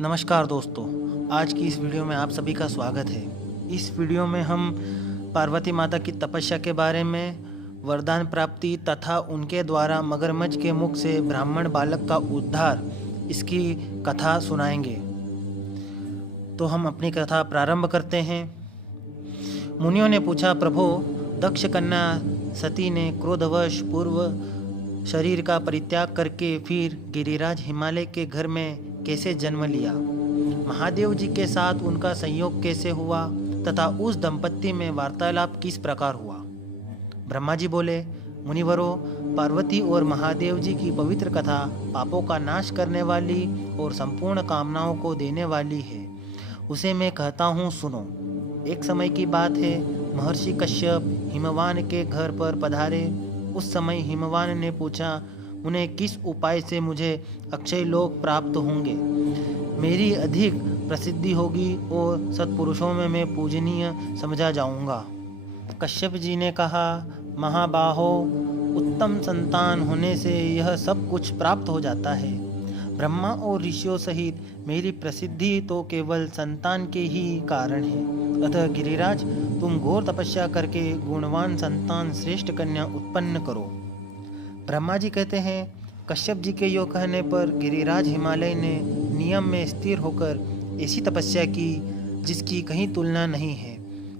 नमस्कार दोस्तों, आज की इस वीडियो में आप सभी का स्वागत है। इस वीडियो में हम पार्वती माता की तपस्या के बारे में, वरदान प्राप्ति तथा उनके द्वारा मगरमच्छ के मुख से ब्राह्मण बालक का उद्धार, इसकी कथा सुनाएंगे। तो हम अपनी कथा प्रारंभ करते हैं। मुनियों ने पूछा, प्रभो, दक्ष कन्या सती ने क्रोधवश पूर्व शरीर का परित्याग करके फिर गिरिराज हिमालय के घर में कैसे जन्म लिया? महादेव जी के साथ उनका संयोग कैसे हुआ तथा उस दंपत्ति में वार्तालाप किस प्रकार हुआ? ब्रह्मा जी बोले, मुनिवरों, पार्वती और महादेव जी की पवित्र कथा पापों का नाश करने वाली और संपूर्ण कामनाओं को देने वाली है। उसे मैं कहता हूँ, सुनो। एक समय की बात है, महर्षि कश्यप हिमवान के घर पर पधारे। उस समय हिमवान ने पूछा, उन्हें किस उपाय से मुझे अक्षय लोक प्राप्त होंगे? मेरी अधिक प्रसिद्धि होगी और सत्पुरुषों में मैं पूजनीय समझा जाऊंगा। कश्यप जी ने कहा, महाबाहो, उत्तम संतान होने से यह सब कुछ प्राप्त हो जाता है। ब्रह्मा और ऋषियों सहित मेरी प्रसिद्धि तो केवल संतान के ही कारण है। अतः गिरिराज, तुम घोर तपस्या करके गुणवान संतान श्रेष्ठ कन्या उत्पन्न करो। ब्रह्मा जी कहते हैं, कश्यप जी के यो कहने पर गिरिराज हिमालय ने नियम में स्थिर होकर ऐसी तपस्या की जिसकी कहीं तुलना नहीं है।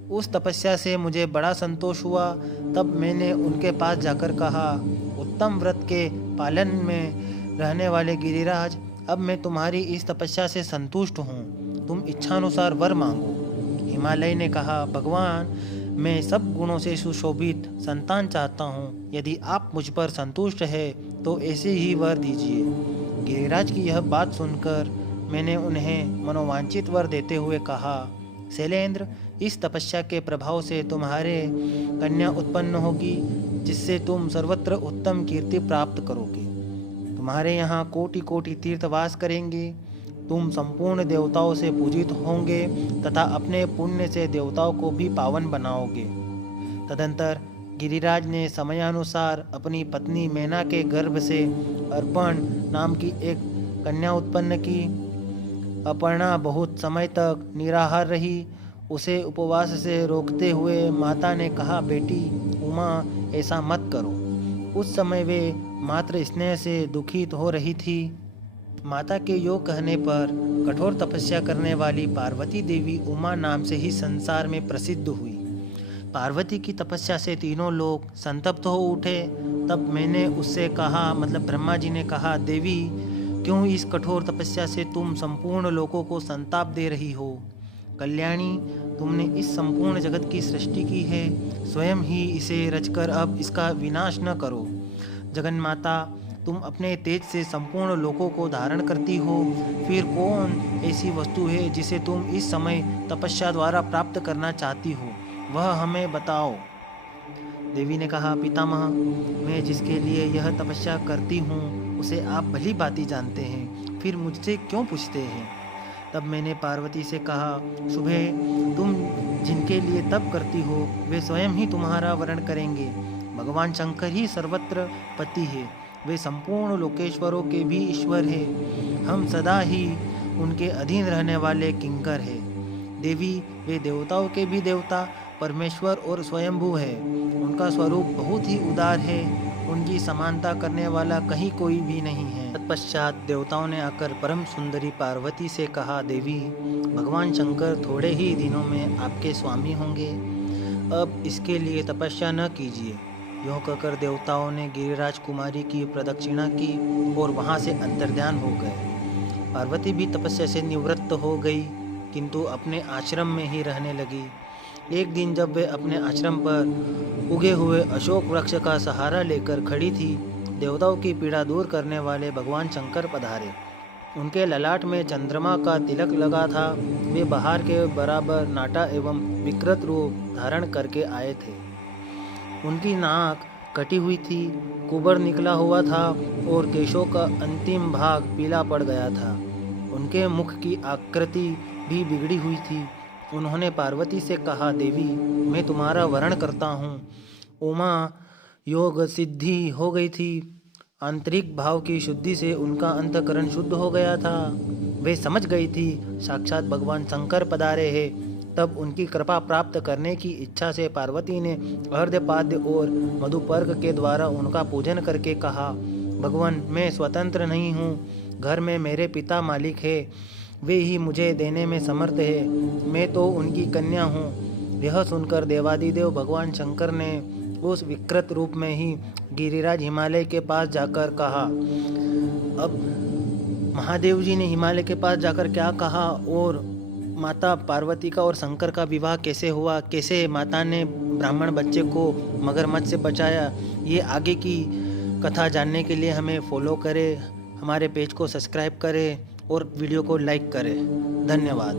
उस तपस्या से मुझे बड़ा संतोष हुआ। तब मैंने उनके पास जाकर कहा, उत्तम व्रत के पालन में रहने वाले गिरिराज, अब मैं तुम्हारी इस तपस्या से संतुष्ट हूँ। तुम इच्छानुसार वर मांगो। हिमालय ने कहा, भगवान, मैं सब गुणों से सुशोभित संतान चाहता हूँ। यदि आप मुझ पर संतुष्ट है तो ऐसे ही वर दीजिए। गिरिराज की यह बात सुनकर मैंने उन्हें मनोवांछित वर देते हुए कहा, शैलेंद्र, इस तपस्या के प्रभाव से तुम्हारे कन्या उत्पन्न होगी, जिससे तुम सर्वत्र उत्तम कीर्ति प्राप्त करोगे। तुम्हारे यहाँ कोटि कोटि तीर्थवास करेंगे। तुम संपूर्ण देवताओं से पूजित होंगे तथा अपने पुण्य से देवताओं को भी पावन बनाओगे। तदंतर गिरिराज ने समयानुसार अपनी पत्नी मैना के गर्भ से अर्पण नाम की एक कन्या उत्पन्न की। अपर्णा बहुत समय तक निराहार रही। उसे उपवास से रोकते हुए माता ने कहा, बेटी उमा, ऐसा मत करो। उस समय वे मात्र स्नेह से दुखित हो रही थी। माता के योग कहने पर कठोर तपस्या करने वाली पार्वती देवी उमा नाम से ही संसार में प्रसिद्ध हुई। पार्वती की तपस्या से तीनों लोग संतप्त हो उठे। तब मैंने उससे कहा, मतलब ब्रह्मा जी ने कहा, देवी, क्यों इस कठोर तपस्या से तुम संपूर्ण लोगों को संताप दे रही हो? कल्याणी, तुमने इस संपूर्ण जगत की सृष्टि की है, स्वयं ही इसे रचकर अब इसका विनाश न करो। जगन्माता, तुम अपने तेज से संपूर्ण लोकों को धारण करती हो, फिर कौन ऐसी वस्तु है जिसे तुम इस समय तपस्या द्वारा प्राप्त करना चाहती हो, वह हमें बताओ। देवी ने कहा, पितामह, मैं जिसके लिए यह तपस्या करती हूँ उसे आप भली भांति जानते हैं, फिर मुझसे क्यों पूछते हैं? तब मैंने पार्वती से कहा, सुबह, तुम जिनके लिए तप करती हो वे स्वयं ही तुम्हारा वरण करेंगे। भगवान शंकर ही सर्वत्र पति है, वे संपूर्ण लोकेश्वरों के भी ईश्वर है। हम सदा ही उनके अधीन रहने वाले किंकर हैं। देवी, वे देवताओं के भी देवता, परमेश्वर और स्वयंभू है। उनका स्वरूप बहुत ही उदार है। उनकी समानता करने वाला कहीं कोई भी नहीं है। तत्पश्चात देवताओं ने आकर परम सुंदरी पार्वती से कहा, देवी, भगवान शंकर थोड़े ही दिनों में आपके स्वामी होंगे। अब इसके लिए तपस्या न कीजिए। यूँ कहकर देवताओं ने गिरिराज कुमारी की प्रदक्षिणा की और वहाँ से अंतर्ध्यान हो गए। पार्वती भी तपस्या से निवृत्त हो गई, किंतु अपने आश्रम में ही रहने लगी। एक दिन जब वे अपने आश्रम पर उगे हुए अशोक वृक्ष का सहारा लेकर खड़ी थी, देवताओं की पीड़ा दूर करने वाले भगवान शंकर पधारे। उनके ललाट में चंद्रमा का तिलक लगा था। वे बाहर के बराबर नाटा एवं विकृत रूप धारण करके आए थे। उनकी नाक कटी हुई थी, कुबर निकला हुआ था और केशों का अंतिम भाग पीला पड़ गया था। उनके मुख की आकृति भी बिगड़ी हुई थी। उन्होंने पार्वती से कहा, देवी, मैं तुम्हारा वरण करता हूँ। उमा योग सिद्धि हो गई थी। आंतरिक भाव की शुद्धि से उनका अंतःकरण शुद्ध हो गया था। वे समझ गई थी साक्षात भगवान शंकर पधारे हैं। तब उनकी कृपा प्राप्त करने की इच्छा से पार्वती ने अर्घ्यपाद्य और मधुपर्क के द्वारा उनका पूजन करके कहा, भगवान मैं स्वतंत्र नहीं हूँ, घर में मेरे पिता मालिक है, वे ही मुझे देने में समर्थ है, मैं तो उनकी कन्या हूँ। यह सुनकर देवादिदेव भगवान शंकर ने उस विकृत रूप में ही गिरिराज हिमालय के पास जाकर कहा। अब महादेव जी ने हिमालय के पास जाकर क्या कहा और माता पार्वती का और शंकर का विवाह कैसे हुआ, कैसे माता ने ब्राह्मण बच्चे को मगरमच्छ से बचाया, ये आगे की कथा जानने के लिए हमें फॉलो करें, हमारे पेज को सब्सक्राइब करें और वीडियो को लाइक करें। धन्यवाद।